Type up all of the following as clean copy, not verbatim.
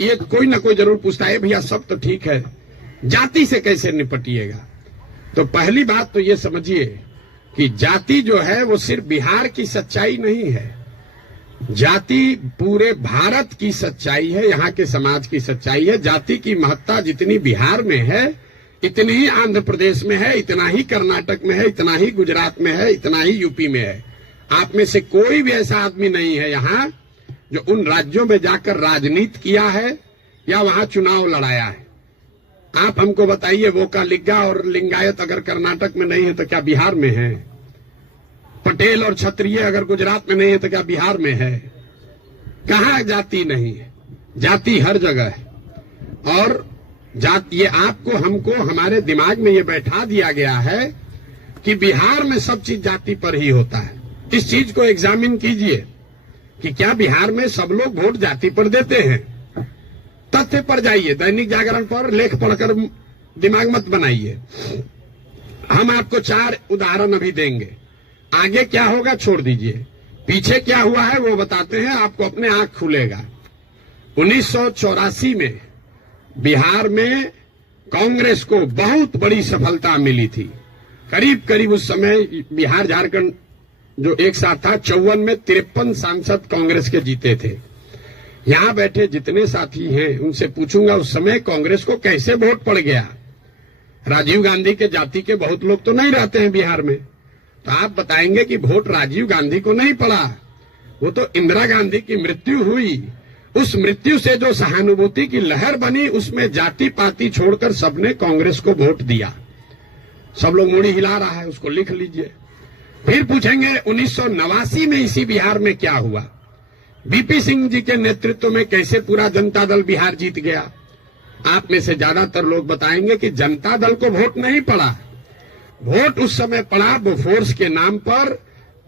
ये कोई ना कोई जरूर पूछता है भैया सब तो ठीक है, जाति से कैसे निपटिएगा। तो पहली बात तो ये समझिए कि जाति जो है वो सिर्फ बिहार की सच्चाई नहीं है, जाति पूरे भारत की सच्चाई है, यहाँ के समाज की सच्चाई है। जाति की महत्ता जितनी बिहार में है इतनी ही आंध्र प्रदेश में है, इतना ही कर्नाटक में है, इतना ही गुजरात में है, इतना ही यूपी में है। आप में से कोई भी ऐसा आदमी नहीं है यहाँ जो उन राज्यों में जाकर राजनीति किया है या वहां चुनाव लड़ाया है। आप हमको बताइए, वोकालिगा और लिंगायत अगर कर्नाटक में नहीं है तो क्या बिहार में है? पटेल और क्षत्रिय अगर गुजरात में नहीं है तो क्या बिहार में है? कहाँ जाति नहीं है? जाति हर जगह है। और जाति, ये आपको हमको हमारे दिमाग में ये बैठा दिया गया है कि बिहार में सब चीज जाति पर ही होता है। इस चीज को एग्जामिन कीजिए कि क्या बिहार में सब लोग वोट जाति पर देते हैं? तथ्य पर जाइए, दैनिक जागरण पर लेख पढ़कर दिमाग मत बनाइए। हम आपको 4 उदाहरण अभी देंगे, आगे क्या होगा छोड़ दीजिए, पीछे क्या हुआ है वो बताते हैं, आपको अपने आंख खुलेगा। 1984 में बिहार में कांग्रेस को बहुत बड़ी सफलता मिली थी। करीब करीब उस समय बिहार झारखंड जो एक साथ था 54 में 53 सांसद कांग्रेस के जीते थे। यहां बैठे जितने साथी हैं उनसे पूछूंगा उस समय कांग्रेस को कैसे वोट पड़ गया। राजीव गांधी के जाति के बहुत लोग तो नहीं रहते हैं बिहार में, तो आप बताएंगे कि वोट राजीव गांधी को नहीं पड़ा, वो तो इंदिरा गांधी की मृत्यु हुई। उस मृत्यु से जो सहानुभूति की लहर बनी उसमें जाति पाति छोड़कर सबने कांग्रेस को वोट दिया। सब लोग मुड़ी हिला रहा है, उसको लिख लीजिए। फिर पूछेंगे 1989 में इसी बिहार में क्या हुआ, बीपी सिंह जी के नेतृत्व में कैसे पूरा जनता दल बिहार जीत गया। आप में से ज्यादातर लोग बताएंगे कि जनता दल को वोट नहीं पड़ा, वोट उस समय पड़ा बोफोर्स के नाम पर।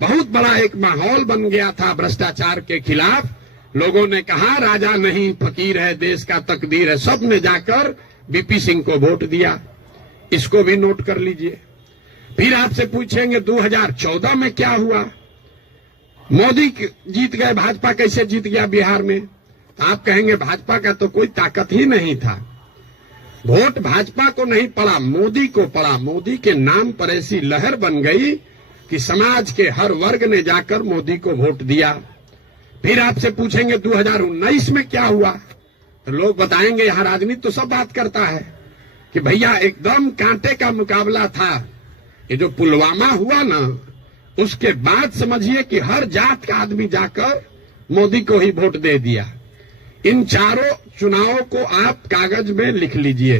बहुत बड़ा एक माहौल बन गया था भ्रष्टाचार के खिलाफ। लोगों ने कहा राजा नहीं फकीर है, देश का तकदीर है, सब ने जाकर बीपी सिंह को वोट दिया। इसको भी नोट कर लीजिए। फिर आपसे पूछेंगे 2014 में क्या हुआ, मोदी जीत गए, भाजपा कैसे जीत गया बिहार में? तो आप कहेंगे भाजपा का तो कोई ताकत ही नहीं था, वोट भाजपा को नहीं पड़ा, मोदी को पड़ा। मोदी के नाम पर ऐसी लहर बन गई कि समाज के हर वर्ग ने जाकर मोदी को वोट दिया। फिर आपसे पूछेंगे 2019 में क्या हुआ, तो लोग बताएंगे यहां राजनीति तो सब बात करता है कि भैया एकदम कांटे का मुकाबला था। ये जो पुलवामा हुआ ना, उसके बाद समझिए कि हर जात का आदमी जाकर मोदी को ही वोट दे दिया। इन चारों चुनावों को आप कागज में लिख लीजिए।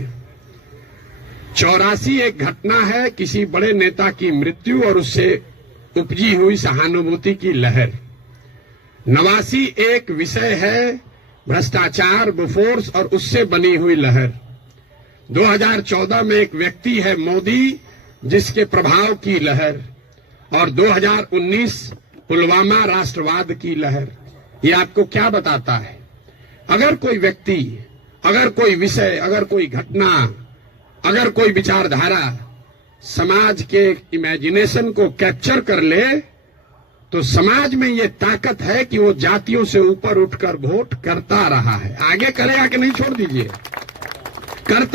84 एक घटना है, किसी बड़े नेता की मृत्यु और उससे उपजी हुई सहानुभूति की लहर। 89 एक विषय है भ्रष्टाचार, बोफोर्स और उससे बनी हुई लहर। 2014 में एक व्यक्ति है मोदी जिसके प्रभाव की लहर, और 2019 पुलवामा राष्ट्रवाद की लहर। ये आपको क्या बताता है? अगर कोई व्यक्ति, अगर कोई विषय, अगर कोई घटना, अगर कोई विचारधारा समाज के इमेजिनेशन को कैप्चर कर ले तो समाज में ये ताकत है कि वो जातियों से ऊपर उठकर वोट करता रहा है। आगे करेगा कि नहीं छोड़ दीजिए, करता